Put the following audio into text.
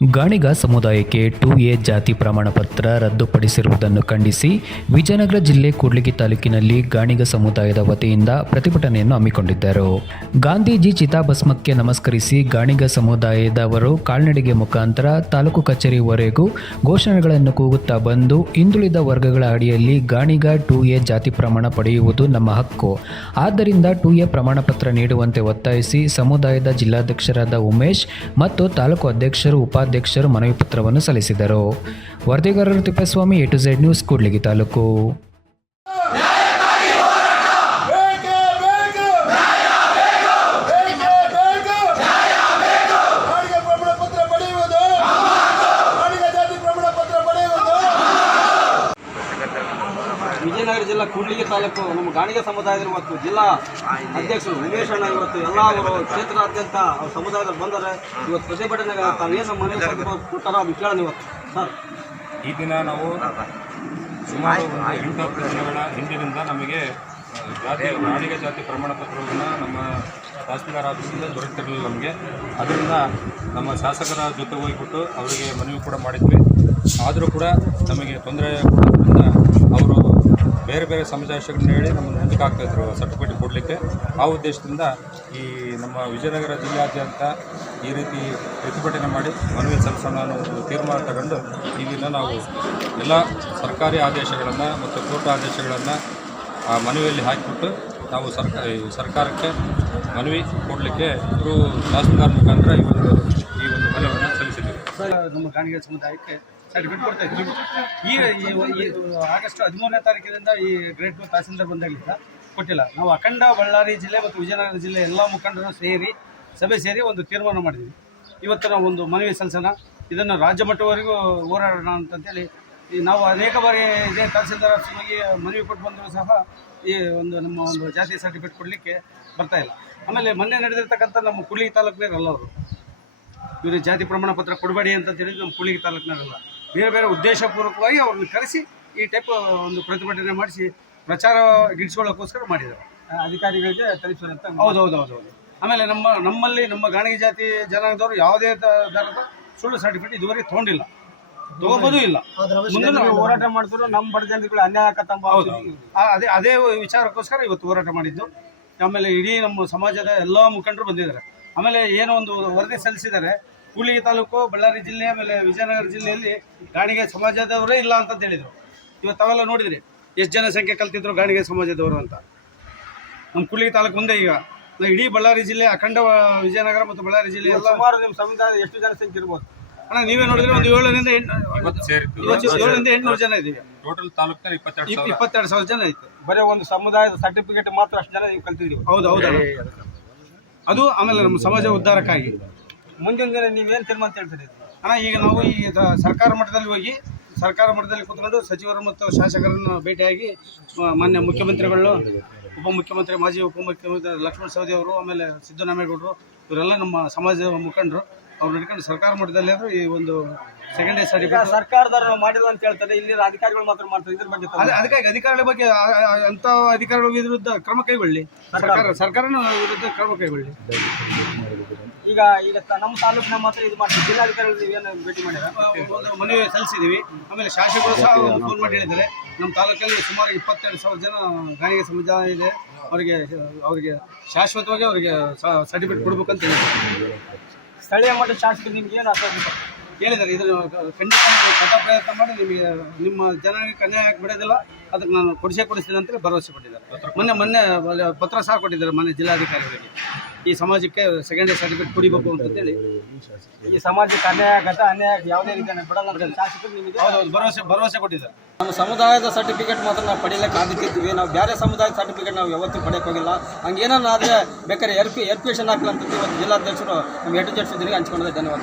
ಗಾಣಿಗ ಸಮುದಾಯಕ್ಕೆ to A ಜಾತಿ ಪ್ರಮಾಣ ಪತ್ರ ರದ್ದುಪಡಿಸಿರುವುದನ್ನು ಖಂಡಿಸಿ ವಿಜಯನಗರ ಜಿಲ್ಲೆ ಕೂಡ್ಲಿಗಿ ತಾಲೂಕಿನಲ್ಲಿ ಗಾಣಿಗ ಸಮುದಾಯದ ವತಿಯಿಂದ ಪ್ರತಿಭಟನೆಯನ್ನು ಹಮ್ಮಿಕೊಂಡಿದ್ದರು. ಗಾಂಧೀಜಿ ಚಿತಾಭಸ್ಮಕ್ಕೆ ನಮಸ್ಕರಿಸಿ ಗಾಣಿಗ ಸಮುದಾಯದವರು ಕಾಲ್ನಡಿಗೆ ಮುಖಾಂತರ ತಾಲೂಕು ಕಚೇರಿವರೆಗೂ ಘೋಷಣೆಗಳನ್ನು ಕೂಗುತ್ತಾ ಬಂದು ಹಿಂದುಳಿದ ವರ್ಗಗಳ ಅಡಿಯಲ್ಲಿ ಗಾಣಿಗ ಟು ಎ ಜಾತಿ ಪ್ರಮಾಣ ಪಡೆಯುವುದು ನಮ್ಮ ಹಕ್ಕು. ಆದ್ದರಿಂದ ಟು ಎ ಪ್ರಮಾಣ ನೀಡುವಂತೆ ಒತ್ತಾಯಿಸಿ ಸಮುದಾಯದ ಜಿಲ್ಲಾಧ್ಯಕ್ಷರಾದ ಉಮೇಶ್ ಮತ್ತು ತಾಲೂಕು ಅಧ್ಯಕ್ಷರು ಉಪಾಧ್ಯಕ್ಷರು ಮನವಿ ಪತ್ರವನ್ನು ಸಲ್ಲಿಸಿದರು. ವರದಿಗಾರರು Thippaswamy A to Z news Kudligi taluk ಬೇಕೇ ಬೇಕು ಬೇಕೇ ಬೇಕು ಬಾಡಿಗೆ ಪ್ರಮಾಣ ಪತ್ರ ಪಡೆಯುವುದು ಬಾಡಿಗೆ ಜಾತಿ ಪ್ರಮಾಣ ಪತ್ರ ಪಡೆಯುವುದು ವಿಜಯನಗರ ಜಿಲ್ಲಾ ಕೂಡ್ಲಿಗಿ ತಾಲೂಕು, ನಮ್ಮ ಗಾಣಿಗ ಸಮುದಾಯದ ಇವತ್ತು ಜಿಲ್ಲಾ ಅಧ್ಯಕ್ಷರು ಉಮೇಶ್ ಅಣ್ಣ ಇವತ್ತು ಎಲ್ಲ ಅವರು ಕ್ಷೇತ್ರಾದ್ಯಂತ ಅವ್ರ ಸಮುದಾಯದಲ್ಲಿ ಬಂದರೆ ಇವತ್ತು ಪ್ರತಿಭಟನೆ ತಾವೇನು ಮನವಿ ಕೊಟ್ಟಾರ ಅದು ಕೇಳೋಣ ಇವತ್ತು. ಸರ್. ಈ ದಿನ ನಾವು ಸುಮಾರು ಎಂಟು ದಿನಗಳ ಹಿಂದಿನಿಂದ ನಮಗೆ ಜಾತಿ, ಗಾಣಿಗೆ ಜಾತಿ ಪ್ರಮಾಣ ಪತ್ರವನ್ನು ನಮ್ಮ ತಹಸೀಲ್ದಾರ್ ಆಫೀಸಿಂದ ದೊರೆತಿರಲಿಲ್ಲ ನಮಗೆ. ಅದರಿಂದ ನಮ್ಮ ಶಾಸಕರ ಜೊತೆ ಹೋಗಿಬಿಟ್ಟು ಅವರಿಗೆ ಮನವಿ ಕೂಡ ಮಾಡಿದ್ವಿ. ಆದರೂ ಕೂಡ ನಮಗೆ ತೊಂದರೆ ಕೊಡೋದ್ರಿಂದ ಅವರು ಬೇರೆ ಬೇರೆ ಸಮಸ್ಯೆಗಳನ್ನ ಹೇಳಿ ನಮ್ಮನ್ನು ಮುಂದಕ್ಕೆ ಆಗ್ತಾಯಿದ್ರು ಸರ್ಟಿಫಿಕೇಟ್ ಕೊಡಲಿಕ್ಕೆ. ಆ ಉದ್ದೇಶದಿಂದ ಈ ನಮ್ಮ ವಿಜಯನಗರ ಜಿಲ್ಲಾದ್ಯಂತ ಈ ರೀತಿ ಪ್ರತಿಭಟನೆ ಮಾಡಿ ಮನವಿ ಸಲ್ಲಿಸೋಣ ಅನ್ನೋ ಒಂದು ತೀರ್ಮಾನ ತಗೊಂಡು ಈ ದಿನ ನಾವು ಎಲ್ಲ ಸರ್ಕಾರಿ ಆದೇಶಗಳನ್ನು ಮತ್ತು ಕೋರ್ಟ್ ಆದೇಶಗಳನ್ನು ಆ ಮನವಿಯಲ್ಲಿ ಹಾಕಿಬಿಟ್ಟು ನಾವು ಸರ್ಕಾರ ಸರ್ಕಾರಕ್ಕೆ ಮನವಿ ಕೊಡಲಿಕ್ಕೆ ಇಬ್ಬರು ತಹಸೀಲ್ದಾರ್ ಮುಖಾಂತರ ಈ ಒಂದು ಈ ಒಂದು ಮನವಿಯನ್ನು ಸಲ್ಲಿಸಿದ್ದೀವಿ. ನಮ್ಮ ಗಾಣಿಗೆ ಸಮುದಾಯಕ್ಕೆ ಸರ್ಟಿಫಿಕೇಟ್ ಕೊಡ್ತಾ ಈಗ ಈ ಆಗಸ್ಟ್ ಹದಿಮೂರನೇ ತಾರೀಕಿನಿಂದ ಈ ಗ್ರೇಟ್ ಟು ತಹಸೀಲ್ದಾರ್ ಬಂದಾಗಲಿಂದ ಕೊಟ್ಟಿಲ್ಲ. ನಾವು ಅಖಂಡ ಬಳ್ಳಾರಿ ಜಿಲ್ಲೆ ಮತ್ತು ವಿಜಯನಗರ ಜಿಲ್ಲೆ ಎಲ್ಲ ಮುಖಂಡರು ಸೇರಿ, ಸಭೆ ಸೇರಿ ಒಂದು ತೀರ್ಮಾನ ಮಾಡಿದ್ವಿ. ಇವತ್ತು ನಾವು ಒಂದು ಮನವಿ ಸಲ್ಲಿಸೋಣ. ಇದನ್ನು ರಾಜ್ಯ ಮಟ್ಟವರೆಗೂ ಹೋರಾಡೋಣ ಅಂತಂತೇಳಿ ನಾವು ಅನೇಕ ಬಾರಿ ಇದೇ ತಹಸೀಲ್ದಾರ್ ಆಫೀಸ್ಗೆ ಮನವಿ ಕೊಟ್ಟು ಬಂದರೂ ಸಹ ಈ ಒಂದು ನಮ್ಮ ಒಂದು ಜಾತಿ ಸರ್ಟಿಫಿಕೇಟ್ ಕೊಡಲಿಕ್ಕೆ ಬರ್ತಾ ಇಲ್ಲ. ಆಮೇಲೆ ಮೊನ್ನೆ ನಡೆದಿರ್ತಕ್ಕಂಥ ನಮ್ಮ ಕುಳ್ಳಿ ತಾಲೂಕಿನಲ್ಲ ಅವರು. ಇವರು ಜಾತಿ ಪ್ರಮಾಣ ಪತ್ರ ಕೊಡಬೇಡಿ ಅಂತ ಹೇಳಿದ್ರು ನಮ್ಮ ಕುಳಿಗೆ ತಾಲೂಕಿನವರಲ್ಲ ಬೇರೆ ಬೇರೆ ಉದ್ದೇಶಪೂರ್ವಕವಾಗಿ ಅವ್ರನ್ನ ಕರೆಸಿ ಈ ಟೈಪ್ ಒಂದು ಪ್ರತಿಭಟನೆ ಮಾಡಿಸಿ ಪ್ರಚಾರ ಗಿಡಿಸ್ಕೊಳ್ಳೋಕ್ಕೋಸ್ಕರ ಮಾಡಿದ್ದಾರೆ. ಅಧಿಕಾರಿಗಳಿಗೆ ತಲುಪಿಸುವಂತ ಹೌದು ಹೌದು ಹೌದು ಹೌದು ಆಮೇಲೆ ನಮ್ಮ ನಮ್ಮಲ್ಲಿ ನಮ್ಮ ಗಾಣಿಗೆ ಜಾತಿ ಜನಾಂಗದವರು ಯಾವುದೇ ಥರದ ಸುಳ್ಳು ಸರ್ಟಿಫಿಕೇಟ್ ಇದುವರೆಗೆ ತೊಗೊಂಡಿಲ್ಲ. ತಗೋಬೋದು ಇಲ್ಲ. ಹೋರಾಟ ಮಾಡಿದ್ರು ನಮ್ಮ ಬಡ ಜನರುಗಳು ಅನ್ಯಾಯ ಹೌದು ಅದೇ ಅದೇ ವಿಚಾರಕ್ಕೋಸ್ಕರ ಇವತ್ತು ಹೋರಾಟ ಮಾಡಿದ್ದು. ಆಮೇಲೆ ಇಡೀ ನಮ್ಮ ಸಮಾಜದ ಎಲ್ಲ ಮುಖಂಡರು ಬಂದಿದ್ದಾರೆ. ಆಮೇಲೆ ಏನೋ ಒಂದು ವರದಿ ಸಲ್ಲಿಸಿದ್ದಾರೆ. ಕೂಡ್ಲಿಗಿ ತಾಲೂಕು ಬಳ್ಳಾರಿ ಜಿಲ್ಲೆ ಆಮೇಲೆ ವಿಜಯನಗರ ಜಿಲ್ಲೆಯಲ್ಲಿ ಗಾಣಿಗೆ ಸಮಾಜದವರೇ ಇಲ್ಲ ಅಂತ ಹೇಳಿದರು. ಇವತ್ತು ತಾವೆಲ್ಲ ನೋಡಿದ್ರಿ ಎಷ್ಟು ಜನಸಂಖ್ಯೆ ಕಲ್ತಿದ್ರು ಗಾಣಿಗೆ ಸಮಾಜದವರು ಅಂತ. ನಮ್ಮ ಕೂಲಿಗೆ ತಾಲೂಕು ಮುಂದೆ ಈಗ ಇಡೀ ಬಳ್ಳಾರಿ ಜಿಲ್ಲೆ ಅಖಂಡ ವಿಜಯನಗರ ಮತ್ತು ಬಳ್ಳಾರಿ ಜಿಲ್ಲೆ ಎಲ್ಲ ಸುಮಾರು ನಿಮ್ಮ ಸಮುದಾಯದ ಎಷ್ಟು ಜನಸಂಖ್ಯೆ ಇರ್ಬೋದು? ಅಣ್ಣ ನೀವೇ ನೋಡಿದ್ರೆ ಒಂದು ಏಳರಿಂದ ಏಳರಿಂದ ಎಂಟುನೂರು ಜನ ಇದೀವಿ. ಟೋಟಲ್ ತಾಲೂಕಿನಲ್ಲಿ ಇಪ್ಪತ್ತೆರಡು ಇಪ್ಪ- ಸಾವಿರ. ಇಪ್ಪತ್ತೆರಡು ಸಾವಿರ ಜನ ಐತೆ ಬರೀ ಒಂದು ಸಮುದಾಯದ ಸರ್ಟಿಫಿಕೇಟ್ ಮಾತ್ರ ಅಷ್ಟು ಜನ ನೀವು ಕಲ್ತಿದ್ದೀವಿ ಹೌದು ಹೌದು ಅದು ಆಮೇಲೆ ನಮ್ಮ ಸಮಾಜ ಉದ್ಧಾರಕ್ಕಾಗಿ. ಮುಂದಿನ ದಿನ ನೀವೇನು ತೀರ್ಮಾನ ಹೇಳ್ತೀರಿ ಅಣ್ಣ ಈಗ ನಾವು ಈ ದ- ಸರ್ಕಾರ ಮಟ್ಟದಲ್ಲಿ ಹೋಗಿ ಸರ್ಕಾರ ಮಟ್ಟದಲ್ಲಿ ಕೂತ್ಕೊಂಡು ಸಚಿವರು ಮತ್ತು ಶಾಸಕರನ್ನು ಭೇಟಿಯಾಗಿ ಮ- ಮಾನ್ಯ ಮುಖ್ಯಮಂತ್ರಿಗಳು ಉಪಮುಖ್ಯಮಂತ್ರಿ ಮಾಜಿ ಉಪಮುಖ್ಯಮಂತ್ರಿ ಲಕ್ಷ್ಮಣ ಸವದಿ ಅವರು ಆಮೇಲೆ ಸಿದ್ದರಾಮೇಗೌಡರು ಇವರೆಲ್ಲ ನಮ್ಮ ಸಮಾಜದ ಮುಖಂಡರು. ಅವ್ರು ನಡ್ಕೊಂಡು ಸರ್ಕಾರ ಮಟ್ಟದಲ್ಲಿ ಆದರೂ ಈ ಒಂದು ಸೆಕೆಂಡ್ ಸರಿ ಸರ್ಟಿಫಿಕೇಟ್ ಸರ್ಕಾರದವರು ಮಾಡಿಲ್ಲ ಅಂತ ಹೇಳ್ತಾರೆ ಇಲ್ಲಿ ಅಧಿಕಾರಿಗಳು ಮಾತ್ರ ಮಾಡ್ತಾರೆ ಇದ್ರ ಬಗ್ಗೆ ಅದೇ- ಅದಕ್ಕಾಗಿ ಅಧಿಕಾರಿಗಳ ಬಗ್ಗೆ ಆ- ಆ- ಅಂತ ಅಧಿಕಾರಿಗಳ ವಿರುದ್ಧ ಕ್ರಮ ಕೈಗೊಳ್ಳಿ. ಸರ್ಕಾರ ಸರ್ಕಾರನ ವಿರುದ್ಧ ಕ್ರಮ ಕೈಗೊಳ್ಳಿ. ಈಗ ಈಗ ತ- ನಮ್ಮ ತಾಲೂಕಿನ ಮಾತ್ರ ಇದು ಮಾಡಿ ಜಿಲ್ಲಾಧಿಕಾರಿಗಳು ಏನು ಭೇಟಿ ಮಾಡಿದ್ರೆ ಒಂದು ಮನವಿ ಸಲ್ಲಿಸಿದ್ದೀವಿ ಆಮೇಲೆ ಶಾಸಕರು ಸಹ ಫೋನ್ ಮಾಡಿ ಹೇಳಿದ್ದಾರೆ ನಮ್ಮ ತಾಲೂಕಲ್ಲಿ ಸುಮಾರು ಇಪ್ಪತ್ತೆರಡು ಸಾವಿರ ಜನ ಗಾಣಿಗೆ ಸಮುದಾಯ ಇದೆ. ಅವರಿಗೆ ಅವರಿಗೆ ಶಾಶ್ವತವಾಗಿ ಅವರಿಗೆ ಸರ್ಟಿಫಿಕೇಟ್ ಕೊಡ್ಬೇಕಂತ ಹೇಳಿದ್ದಾರೆ ಸ್ಥಳೀಯ ಮಟ್ಟ ಶಾಸಕರು ನಿಮ್ಗೆ ಏನು ಆಶ್ವಾಸ ಹೇಳಿದ್ದಾರೆ. ಇದನ್ನು ಖಂಡಿತ ನಾವು ಪ್ರಯತ್ನ ಮಾಡಿ ನಿಮಗೆ ನಿಮ್ಮ ಜನರಿಗೆ ಅನ್ಯಾಯ ಹಾಕಿ ಬಿಡೋದಿಲ್ಲ ಅದಕ್ಕೆ ನಾನು ಕೊಡಿಸೇ ಕೊಡಿಸ್ತೀನಿ ಅಂತೇಳಿ ಭರವಸೆ ಕೊಟ್ಟಿದ್ದಾರೆ. ಮೊನ್ನೆ ಮೊನ್ನೆ ಪತ್ರ ಸಹ ಕೊಟ್ಟಿದ್ದಾರೆ ಮೊನ್ನೆ ಜಿಲ್ಲಾಧಿಕಾರಿಗಳಿಗೆ. ಈ ಸಮಾಜಕ್ಕೆ ಸೆಕೆಂಡ್ ಸರ್ಟಿಫಿಕೇಟ್ ಕುಡಿಬೇಕು ಅಂತ ಹೇಳಿ. ಈ ಸಮಾಜಕ್ಕೆ ಅನ್ಯಾಯ ಆಗತ್ತ ಅನ್ಯಾಯ ಆಗಿ ಯಾವುದೇ ರೀತಿ ಬಿಡಲ್ಲ ಅಂತ ಶಾಸಕರು ನಿಮಗೆ ಹೌದೌದು ಭರವಸೆ ಭರವಸೆ ಕೊಟ್ಟಿದ್ದಾರೆ. ನಮ್ಮ ಸಮುದಾಯದ ಸರ್ಟಿಫಿಕೇಟ್ ಮಾತ್ರ ನಾವು ಪಡೆಯಲಿಕ್ಕೆ ಆಗುತ್ತಿದ್ವಿ ನಾವು ಬೇರೆ ಸಮುದಾಯದ ಸರ್ಟಿಫಿಕೇಟ್ ನಾವು ಯಾವತ್ತೂ ಪಡೆಯಕ್ಕೆ ಹೋಗಿಲ್ಲ. ಹಂಗೇನಾದ್ರೆ ಬೇಕಾದ್ರೆ ಎರ್ಪಿ ಅಂತ ಇವತ್ತು ಜಿಲ್ಲಾಧ್ಯಕ್ಷರು ನಮ್ಮ ಎಟು ಜಡ್ ಸುದ್ದಿಗೆ ಧನ್ಯವಾದಗಳು. ಧನ್ಯವಾದ